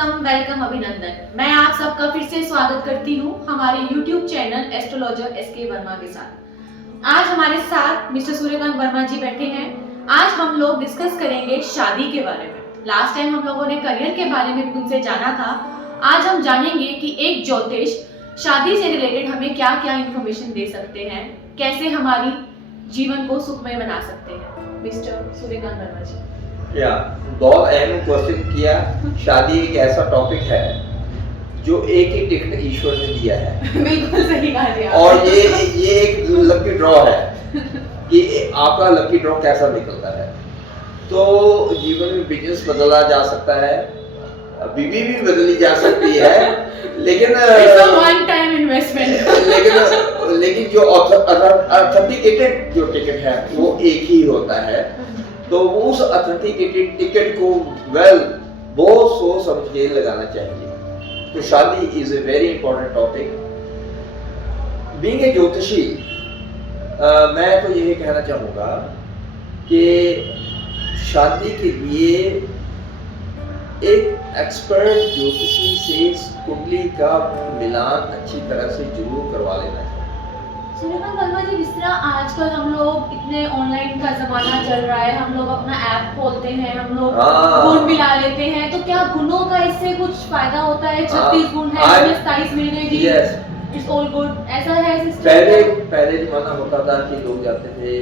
स्वागतम, वेलकम, अभिनंदन। मैं आप सबका फिर से स्वागत करती हूँ हमारे YouTube channel astrologer SK Verma के साथ। आज हमारे साथ मिस्टर सूर्यकांत वर्मा जी बैठे हैं। आज हम लोग डिस्कस करेंगे शादी के बारे में। लास्ट टाइम हम लोगों ने करियर के बारे में उनसे जाना था। आज हम जानेंगे कि एक ज्योतिष शादी से रिलेटेड हमें क्या क्या इंफॉर्मेशन दे सकते हैं, कैसे हमारी जीवन को सुखमय बना सकते हैं। मिस्टर सूर्यकांत वर्मा जी, बहुत अहम क्वेश्चन किया। शादी एक ऐसा टॉपिक है जो एक ही टिकट ईश्वर ने दिया है। बिल्कुल सही कहा जी। और ये एक लकी ड्रॉ है कि आपका लकी ड्रॉ कैसा निकलता है। तो जीवन में बिजनेस बदला जा सकता है, बीवी भी बदली जा सकती है, लेकिन वन टाइम इन्वेस्टमेंट लेकिन जो ऑथेंटिकेटेड जो टिकट है वो एक ही होता है। तो उस ऑथेंटिकेटेड टिकट को बहुत सोच समझ के लगाना चाहिए। तो शादी is a very important topic. Being a ज्योतिषी, मैं तो यही कहना चाहूँगा कि शादी के लिए एक एक्सपर्ट ज्योतिषी से कुंडली का मिलान अच्छी तरह से जरूर करवा लेना चाहिए। सूर्यकांत वर्मा जी, जिस तरह आजकल हम लोग इतने ऑनलाइन का जमाना चल रहा है, हम लोग अपना ऐप खोलते हैं, हम लोग गुण मिला लेते हैं, तो क्या गुणों का इससे कुछ फायदा होता है? 36 गुण है, 27 मिल गए जी, इट्स ऑल गुड, ऐसा है सिस्टम? पहले जमाना होता था कि लोग जाते थे,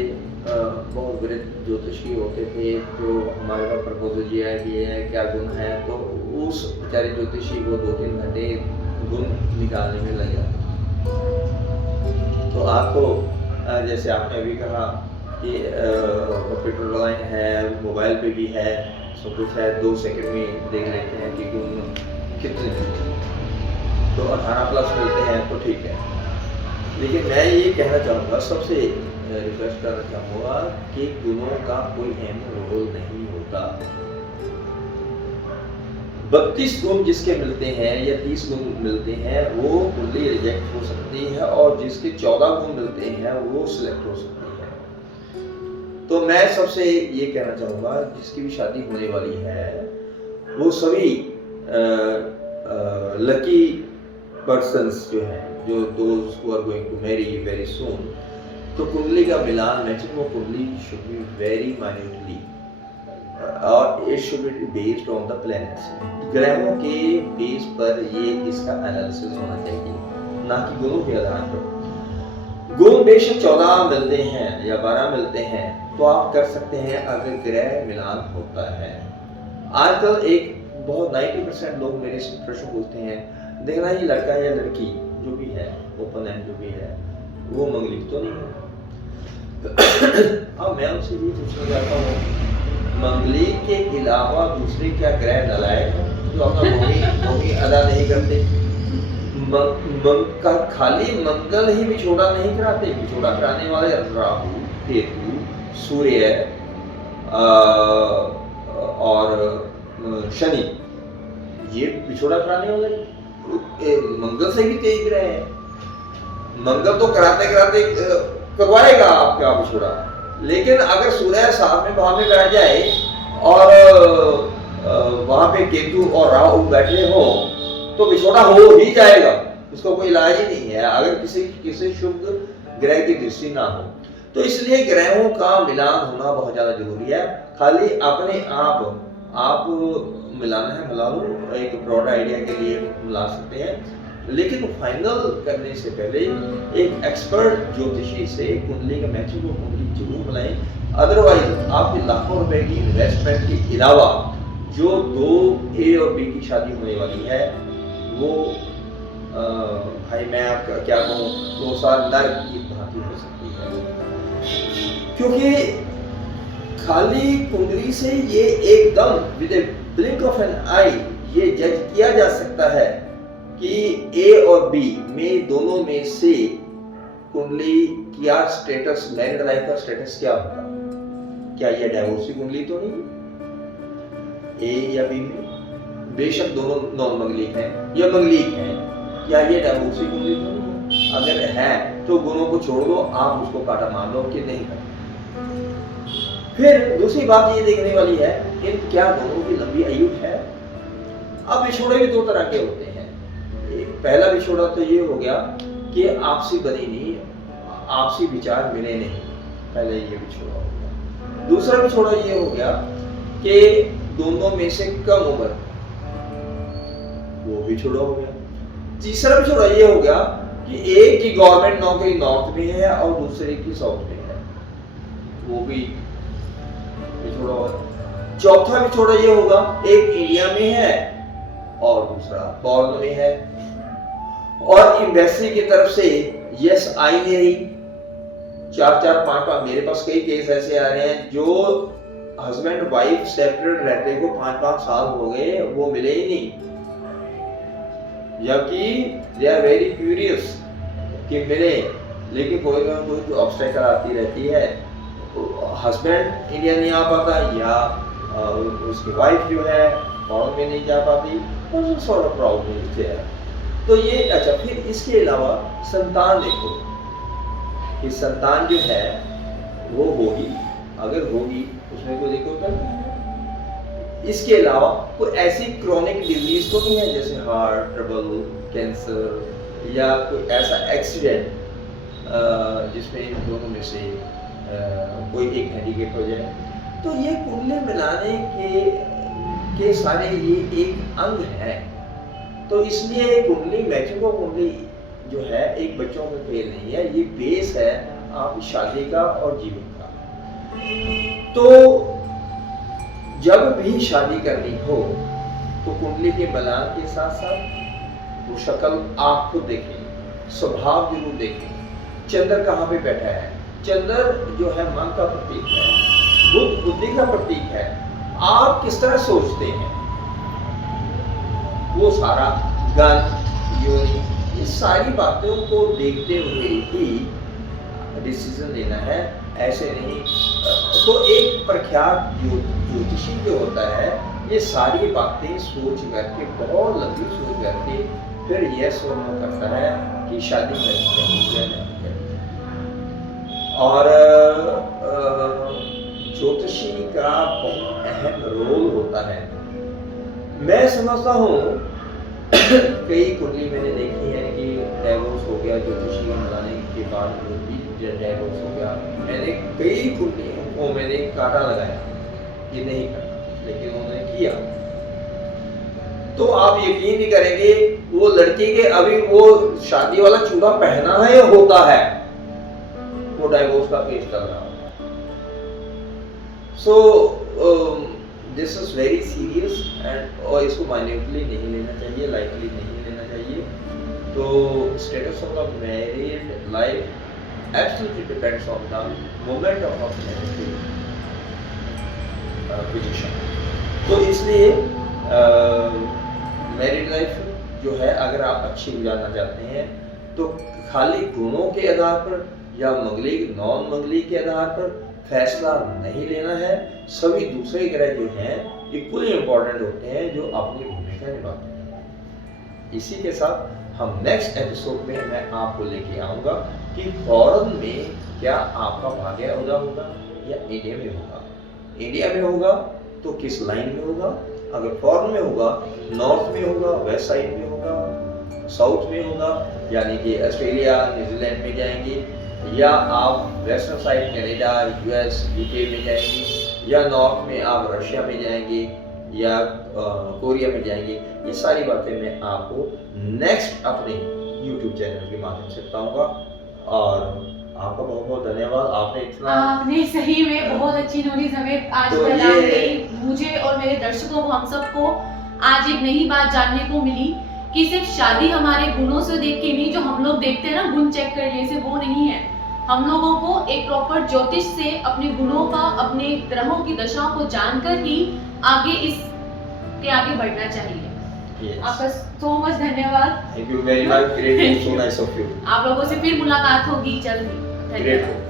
बहुत बड़े ज्योतिषी होते थे जो हमारे पास प्रपोजल ये है क्या गुण है, तो उस बेचारे ज्योतिषी को 2-3 घंटे गुण निकालने में लग जाते। तो आपको जैसे आपने अभी कहा कि कंप्यूटर लाइन है, मोबाइल पे भी है, सब कुछ है, 2 सेकंड में देख लेते हैं कि गुण कितने, तो 18+ मिलते हैं तो ठीक है। लेकिन मैं ये कहना चाहूँगा, सबसे रिक्वेस्ट करना चाहूँगा कि गुणों का कोई अहम रोल नहीं होता। 32 गुण जिसके मिलते हैं या 30 गुण मिलते हैं वो कुंडली रिजेक्ट हो सकती है, और जिसके 14 गुण मिलते हैं वो सिलेक्ट हो सकती है। तो मैं सबसे ये कहना चाहूँगा, जिसकी भी शादी होने वाली है वो सभी लकी पर्सन्स जो हैं, जो those who are going to marry very soon, तो कुंडली का मिलान, matching of kundli should be very minutely, और it should be based on the planets. ग्रहों के बेस पर ये इसका एनालिसिस होना चाहिए, ना कि गुणों के आधार पर। गुण बेशक 14 मिलते हैं या 12 मिलते हैं तो आप कर सकते हैं अगर ग्रह मिलान होता है। आजकल एक बहुत 90% लोग मेरे से प्रश्न पूछते हैं, देखना ये लड़का या लड़की जो भी है, ओपन एंड जो भी है, वो मंगलिक तो नहीं है। अब मैं उनसे ये पूछना चाहता हूँ, मंगलिक के अलावा दूसरे क्या ग्रह नलायक हैं जो अपना भूमि अदा नहीं करते? खाली मंगल ही विछोड़ा नहीं कराते, विछोड़ा कराने वाले राहु, केतु, सूर्य और शनि, ये विछोड़ा कराने वाले मंगल से भी तेज ग्रह है। मंगल तो कराते कराते करवाएगा आपका विछोड़ा, लेकिन अगर सूर्य साथ में वहां में बैठ जाए और वहां पे केतु और राहु बैठे हो तो विछोड़ा हो ही जाएगा, उसका कोई इलाज ही नहीं है अगर किसी शुभ ग्रह की दृष्टि ना हो। तो इसलिए ग्रहों का मिलान होना बहुत ज्यादा जरूरी है। खाली अपने आप मिलाना है, मिला लो, एक ब्रॉड आइडिया के लिए मिला सकते हैं, लेकिन फाइनल करने से पहले एक एक्सपर्ट ज्योतिषी से कुंडली का मैचिंग को कुंडली जरूर बनाएं। अदरवाइज आपकी लाखों रुपए की इन्वेस्टमेंट के अलावा जो 2 ए और बी की शादी होने वाली है वो भाई मैं आपका क्या कहूँ, 2 साल नर्क की भांति हो सकती है। क्योंकि खाली कुंडली से ये एकदम with a blink of an eye ये जज किया जा सकता है कि ए और बी में दोनों में से कुंडली क्या स्टेटस, मैरिड लाइफ का स्टेटस क्या होगा। क्या यह डाइवोर्सी कुंडली तो नहीं? ए या बी में बेशक दोनों नॉन मंगलिक हैं या मंगलिक हैं, क्या ये डाइवोर्सी कुंडली तो नहीं? अगर है तो गुणों को छोड़ दो, आप उसको काटा मान लो कि नहीं है। फिर दूसरी बात ये देखने वाली है कि क्या दोनों की लंबी आयु है। अब विछोड़े भी दो तरह के होते हैं। एक पहला विछोड़ा तो ये हो गया कि आपसी बनी नहीं, आपसी विचार मिले नहीं, पहले ये विछोड़ा हो गया। दूसरा विछोड़ा ये हो गया कि दोनों में से कम उम्र, वो विछोड़ा हो गया। तीसरा विछोड़ा ये हो गया कि एक की गवर्नमेंट नौकरी नॉर्थ में है और दूसरे की साउथ में है, वो भी विछोड़ा होगा। चौथा विछोड़ा ये होगा, एक इंडिया में है और दूसरा फॉरेन में है, और एम्बेसी की तरफ से यस आई नहीं रही। 4-4, 5-5 मेरे पास कई केस ऐसे आ रहे हैं जो हस्बैंड वाइफ सेपरेट रहते को 5-5 साल हो गए, वो मिले ही नहीं, जबकि दे आर वेरी क्यूरियस कि मिले, लेकिन कोई ना कोई ऑब्स्टेकल आती रहती है। हस्बैंड इंडिया नहीं आ पाता या उसकी वाइफ जो है फॉरेन में नहीं जा पाती, सॉर्ट ऑफ प्रॉब्लम है। तो ये अच्छा, फिर इसके अलावा संतान देखो कि संतान जो है वो होगी, अगर होगी उसमें कोई दिक्कत नहीं। इसके अलावा कोई ऐसी क्रोनिक डिजीज तो नहीं है जैसे हार्ट ट्रबल, कैंसर या कोई ऐसा एक्सीडेंट जिसमें दोनों में से कोई एक हैंडीकैप हो जाए। तो ये कुंडली मिलाने के सारे ये एक अंग है। तो इसलिए कुंडली मैचिंग कुंडली जो है एक बच्चों में फेल नहीं है, ये बेस है आपकी शादी का और जीवन का। तो जब भी शादी करनी हो तो कुंडली के बलान के साथ साथ वो शक्ल आप खुद देखें, स्वभाव जरूर देखें। चंद्र कहाँ पे बैठा है? चंद्र जो है मन का प्रतीक है, बुद्ध बुद्धि का प्रतीक है। आप किस तरह सोचते हैं, वो सारा गन योनि, ये सारी बातों को देखते हुए ही डिसीजन लेना है, ऐसे नहीं। तो एक प्रख्यात ज्योतिषी जो होता है, ये सारी बातें सोच करके, बहुत लंबी सोच करके फिर यह सोचना करता है कि शादी करनी चाहिए या नहीं करनी। और ज्योतिषी का बहुत अहम रोल होता है। मैं समझता हूँ कई कुंडली मैंने देखी है कि डाइवोर्स हो गया, ज्योतिषी के मिलाने के बाद भी डाइवोर्स हो गया। मैंने कई कुंडलियों को मैंने कांटा लगाया कि नहीं करना, लेकिन उन्होंने किया। तो आप यकीन नहीं करेंगे, वो लड़की के अभी वो शादी वाला चूड़ा पहना है या होता है, वो डाइवोर्स का केस चल रहा है। So this is very serious and और इसको माइन्यूटली नहीं लेना चाहिए, लाइटली नहीं लेना चाहिए। तो status of the married life absolutely depends on the moment of marriage position. तो इसलिए मैरिड लाइफ जो है अगर आप अच्छी गुजारना चाहते हैं तो खाली गुणों के आधार पर या मंगलिक नॉन मंगलिक के आधार पर फैसला नहीं लेना है। सभी दूसरे ग्रह जो हैं इक्वली इम्पोर्टेंट होते हैं, जो अपनी भूमिका निभाते हैं। इसी के साथ हम नेक्स्ट एपिसोड में मैं आपको लेके आऊंगा कि फॉरेन में क्या आपका भाग्य उदय होगा या इंडिया में होगा। इंडिया में होगा तो किस लाइन में होगा, अगर फॉरेन में होगा नॉर्थ में होगा, वेस्ट साइड में होगा, साउथ में होगा, यानी कि ऑस्ट्रेलिया न्यूजीलैंड में जाएंगे, या आप western side Canada US UK में जाएंगे, या नॉर्थ में आप रशिया में जाएंगे या कोरिया में जाएंगे। ये सारी बातें मैं आपको नेक्स्ट अपने YouTube चैनल के माध्यम से बताऊंगा। और आपका बहुत बहुत धन्यवाद, आपने इतना आपने सही में बहुत अच्छी नॉलेज हमें आज तो प्रदान की। मुझे और मेरे दर्शकों को, हम सबको आज एक नई बात जानने को मिली कि सिर्फ शादी हमारे गुणों से देख के नहीं, जो हम लोग देखते हैं ना गुण चेक करने से, वो नहीं है। हम लोगों को एक प्रॉपर ज्योतिष से अपने गुणों का, अपने ग्रहों की दशाओं को जानकर ही आगे बढ़ना चाहिए। Yes. आपका सो मच धन्यवाद। Thank you very much. Great, so nice of you. आप लोगों से फिर मुलाकात होगी जल्द ही। धन्यवाद। Great.